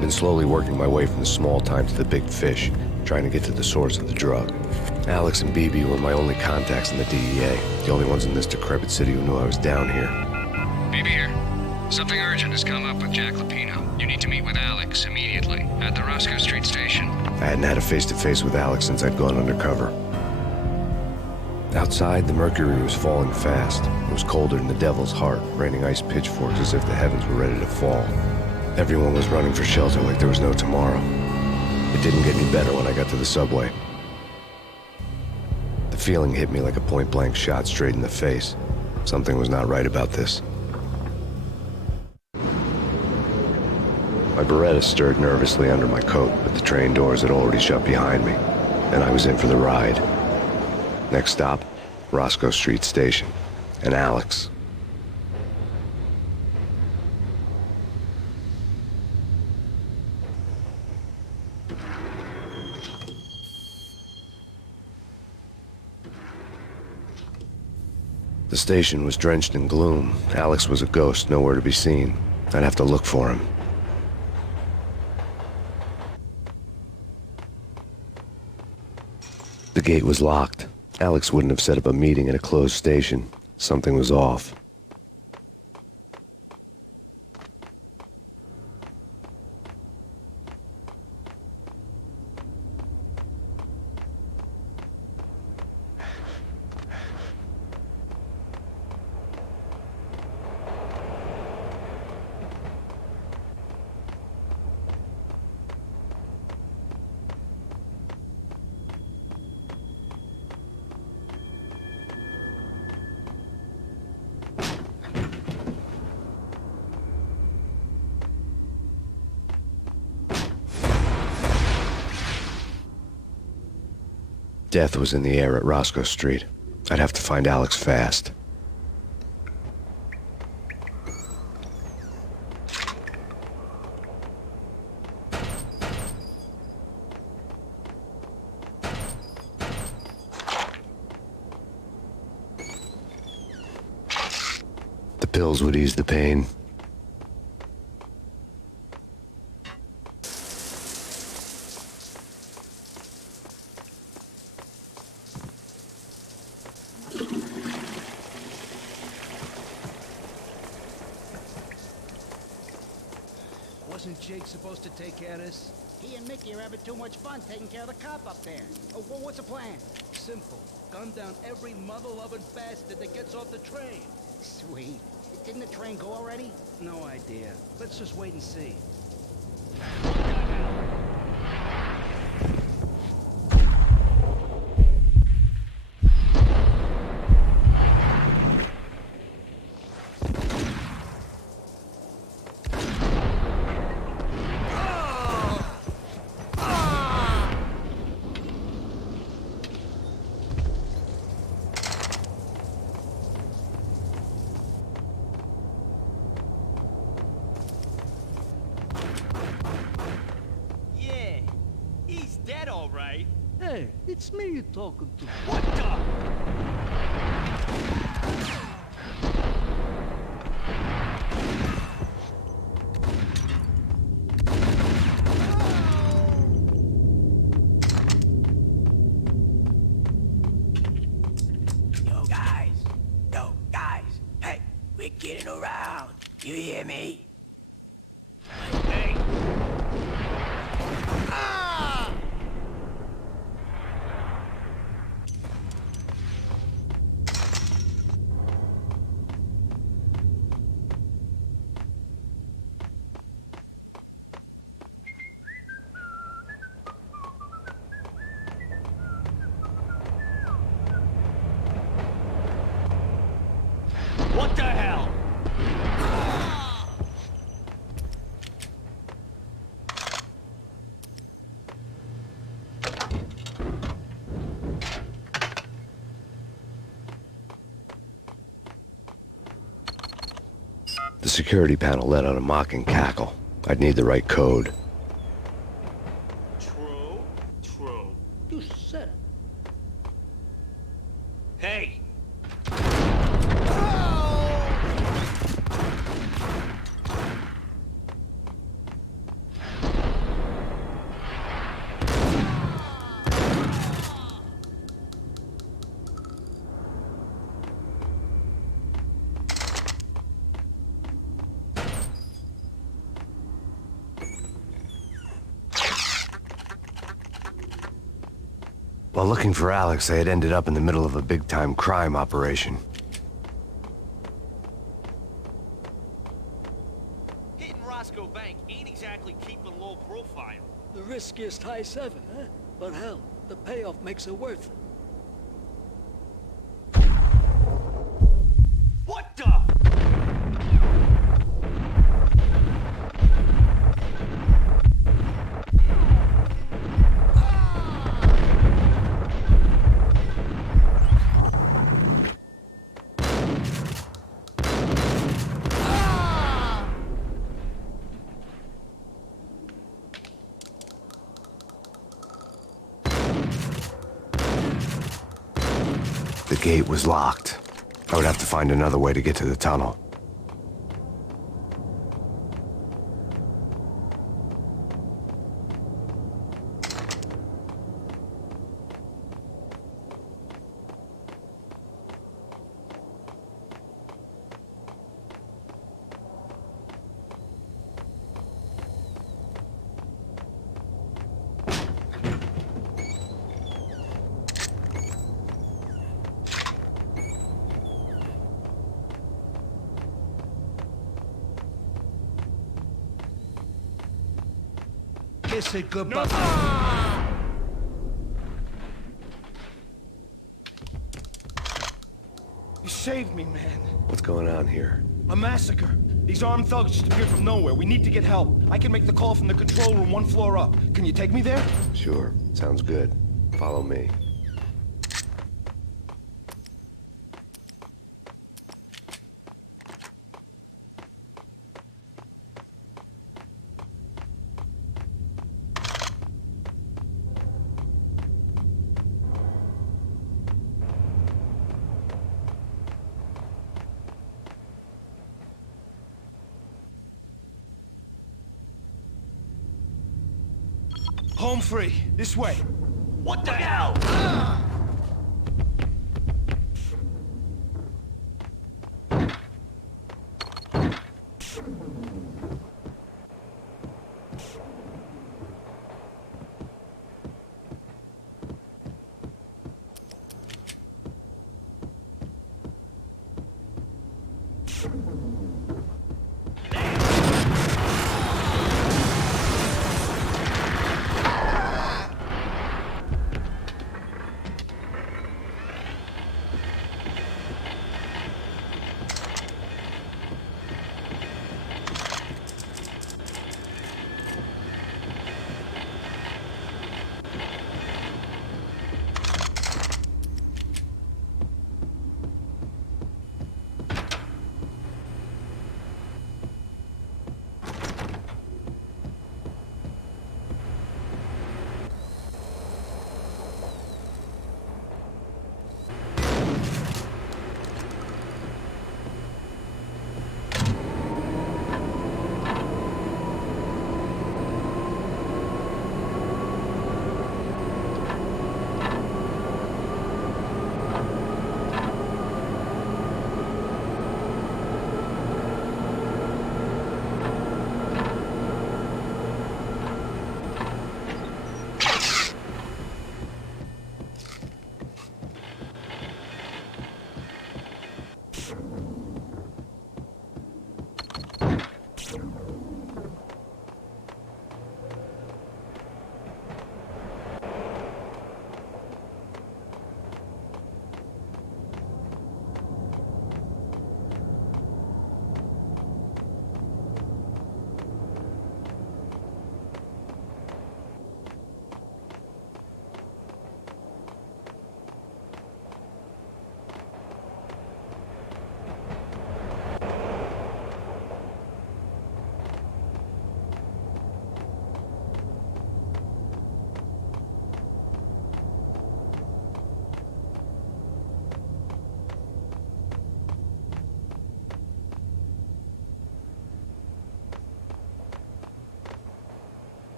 I've been slowly working my way from the small time to the big fish, trying to get to the source of the drug. Alex and BB were my only contacts in the DEA, the only ones in this decrepit city who knew I was down here. BB here. Something urgent has come up with Jack Lapino. You need to meet with Alex immediately at the Roscoe Street station. I hadn't had a face-to-face with Alex since I'd gone undercover. Outside, the mercury was falling fast. It was colder than the devil's heart, raining ice pitchforks as if the heavens were ready to fall. Everyone was running for shelter like there was no tomorrow. It didn't get any better when I got to the subway. The feeling hit me like a point-blank shot straight in the face. Something was not right about this. My Beretta stirred nervously under my coat, but the train doors had already shut behind me, and I was in for the ride. Next stop, Roscoe Street Station, and Alex. The station was drenched in gloom. Alex was a ghost, nowhere to be seen. I'd have to look for him. The gate was locked. Alex wouldn't have set up a meeting at a closed station. Something was off. Death was in the air at Roscoe Street. I'd have to find Alex fast. The pills would ease the pain. Wasn't Jake supposed to take care of this? He and Mickey are having too much fun taking care of the cop up there. Oh, well, what's the plan? Simple. Gun down every mother-loving bastard that gets off the train. Sweet. Didn't the train go already? No idea. Let's just wait and see. Hey, it's me you're talking to. What the? Yo guys, hey, we're getting around. You hear me? Hey. What the hell? The security panel let out a mocking cackle. I'd need the right code. True. You said it. Hey! While looking for Alex, they had ended up in the middle of a big-time crime operation. Hitting Roscoe Bank ain't exactly keeping low profile. The riskiest high seven, huh? But hell, the payoff makes it worth it. What the? The gate was locked. I would have to find another way to get to the tunnel. Kiss it goodbye. You saved me, man. What's going on here? A massacre. These armed thugs just appeared from nowhere. We need to get help. I can make the call from the control room 1 floor up. Can you take me there? Sure, sounds good. Follow me. Home free. This way. What the hell?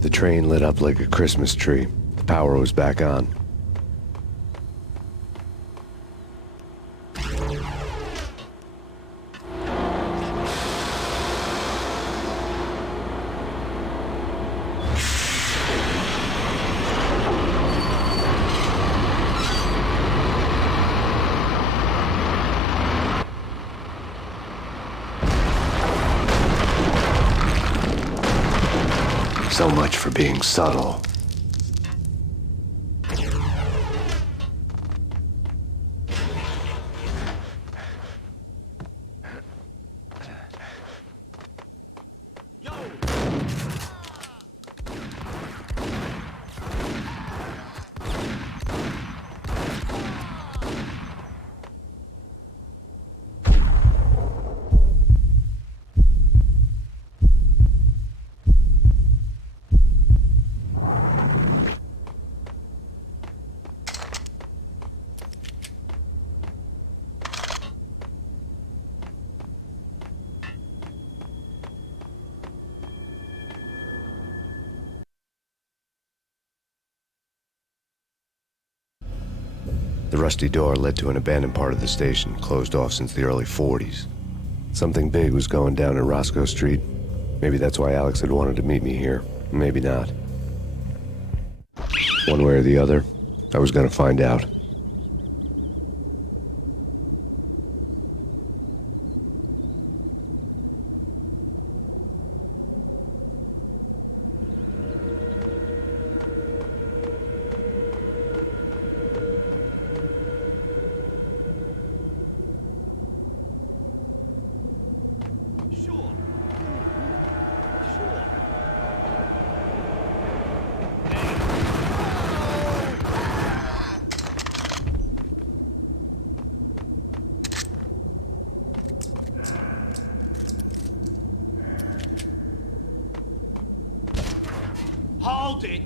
The train lit up like a Christmas tree. The power was back on. So much for being subtle. The rusty door led to an abandoned part of the station, closed off since the early 40s. Something big was going down in Roscoe Street. Maybe that's why Alex had wanted to meet me here. Maybe not. One way or the other, I was gonna find out. Hold it!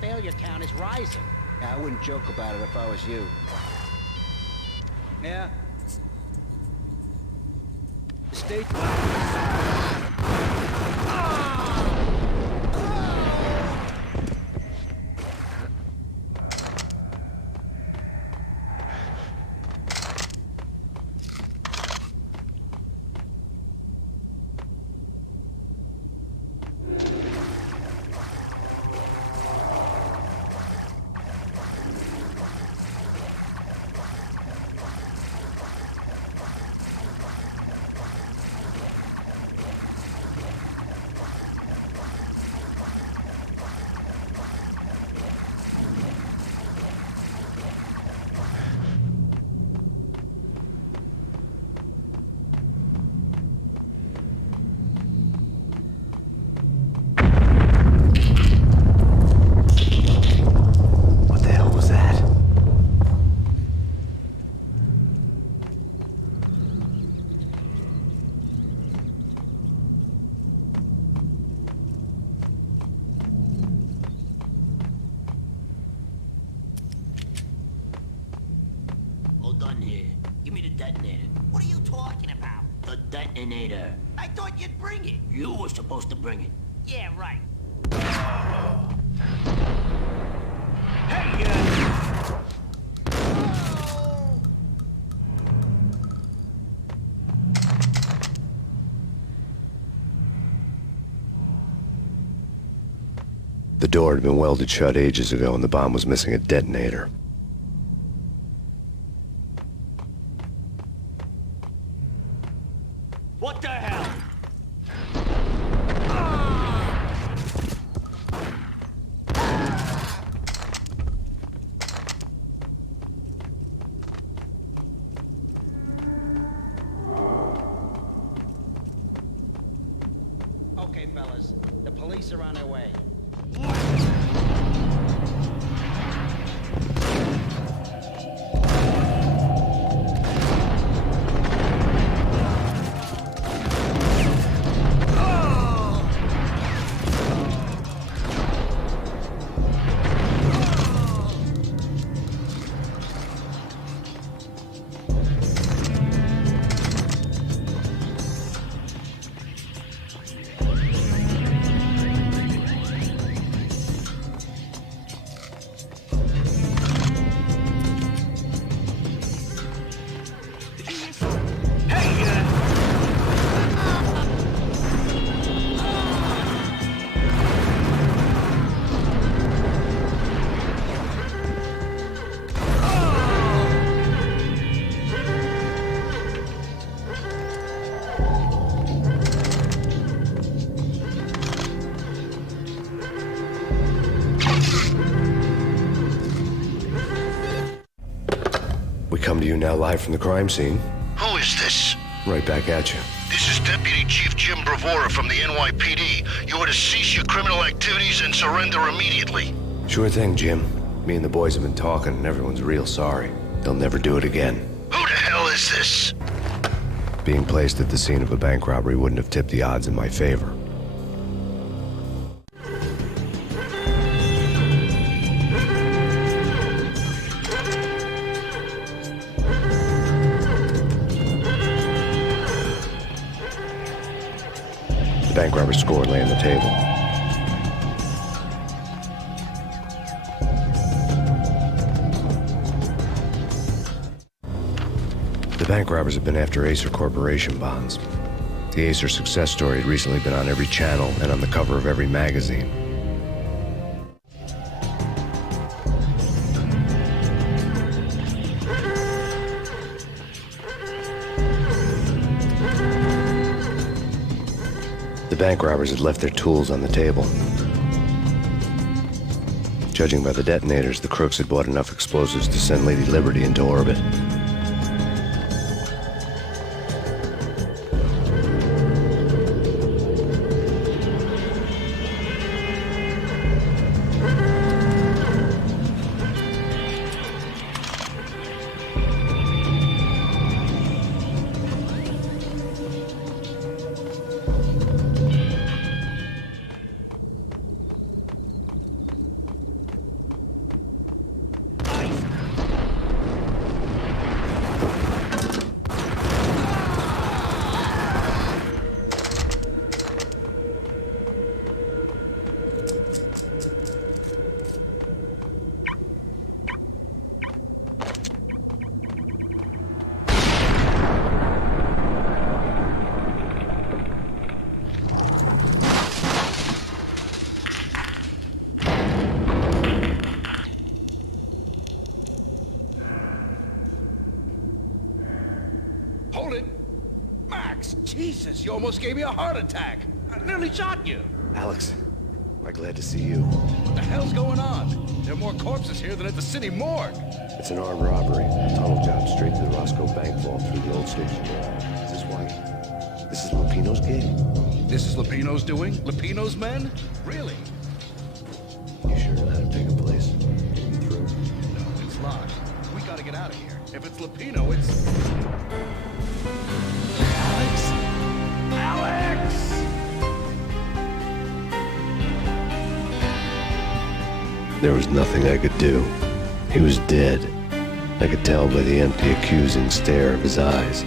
Failure count is rising. Yeah, I wouldn't joke about it if I was you. Yeah? The state... Done here. Give me the detonator. What are you talking about? The detonator. I thought you'd bring it. You were supposed to bring it. Yeah, right. The door had been welded shut ages ago and the bomb was missing a detonator. What the hell? Okay, fellas. The police are on their way. We come to you now live from the crime scene. Who is this? Right back at you. This is Deputy Chief Jim Bravura from the NYPD. You are to cease your criminal activities and surrender immediately. Sure thing, Jim. Me and the boys have been talking, and everyone's real sorry. They'll never do it again. Who the hell is this? Being placed at the scene of a bank robbery wouldn't have tipped the odds in my favor. The bank robber's score lay on the table. The bank robbers have been after Acer Corporation bonds. The Acer success story had recently been on every channel and on the cover of every magazine. The bank robbers had left their tools on the table. Judging by the detonators, the crooks had bought enough explosives to send Lady Liberty into orbit. Hold it! Max! Jesus, you almost gave me a heart attack! I nearly shot you! Alex, we're glad to see you. What the hell's going on? There are more corpses here than at the city morgue! It's an armed robbery. A tunnel job straight to the Roscoe bank vault through the old station. Is this why? This is Lupino's gig? This is Lupino's doing? Lupino's men? Really? You sure that'll take a place? Get me through. No, it's locked. We gotta get out of here. If it's Lupino, it's... Alex! Alex! There was nothing I could do. He was dead. I could tell by the empty, accusing stare of his eyes.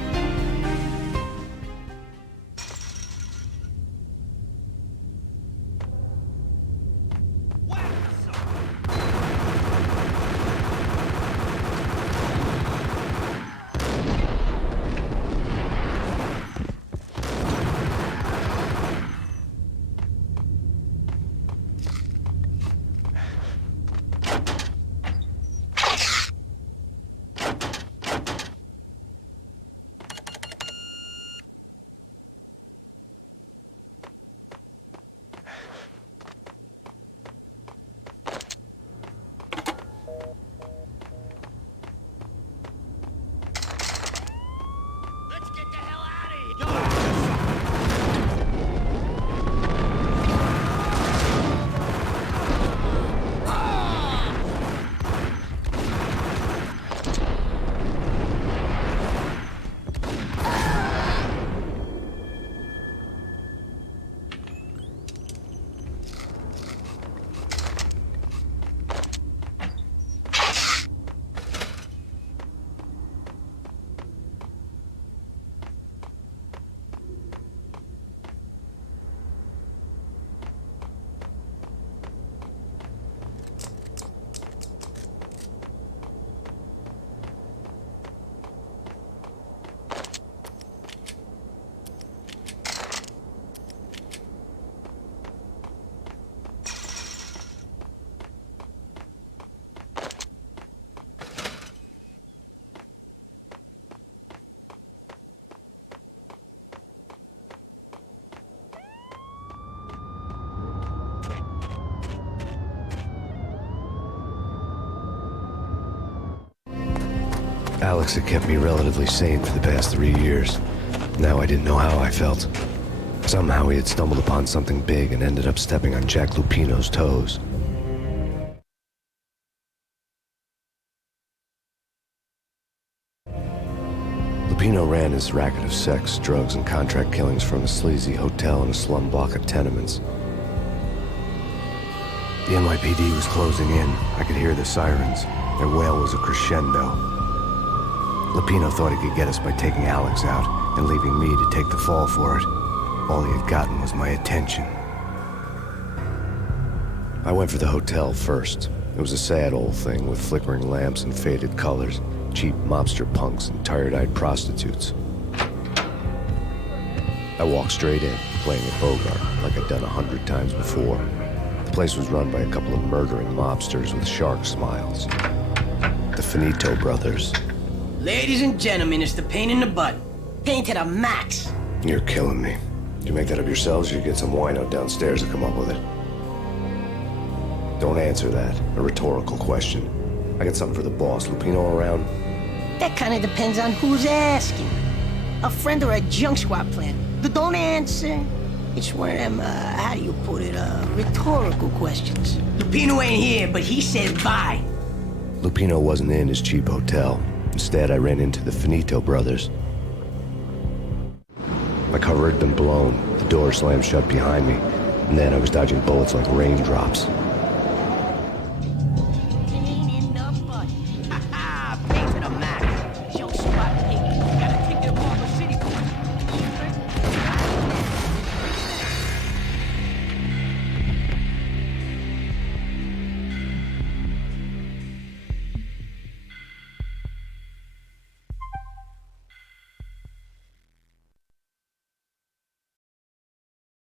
Alex had kept me relatively sane for the past 3 years. Now I didn't know how I felt. Somehow he had stumbled upon something big and ended up stepping on Jack Lupino's toes. Lupino ran his racket of sex, drugs, and contract killings from a sleazy hotel in a slum block of tenements. The NYPD was closing in. I could hear the sirens. Their wail was a crescendo. Lupino thought he could get us by taking Alex out and leaving me to take the fall for it. All he had gotten was my attention. I went for the hotel first. It was a sad old thing with flickering lamps and faded colors, cheap mobster punks and tired-eyed prostitutes. I walked straight in, playing a Bogart like I'd done 100 times before. The place was run by a couple of murdering mobsters with shark smiles. The Finito brothers. Ladies and gentlemen, it's the Payne in the butt. Payne to the max. You're killing me. Did you make that up yourselves, or you get some wino downstairs to come up with it? Don't answer that. A rhetorical question. I got something for the boss. Lupino around? That kind of depends on who's asking. A friend or a junk squad plan. Don't answer. It's one of them, how do you put it, rhetorical questions. Lupino ain't here, but he said bye. Lupino wasn't in his cheap hotel. Instead, I ran into the Finito brothers. My cover had been blown. The door slammed shut behind me, and then I was dodging bullets like raindrops.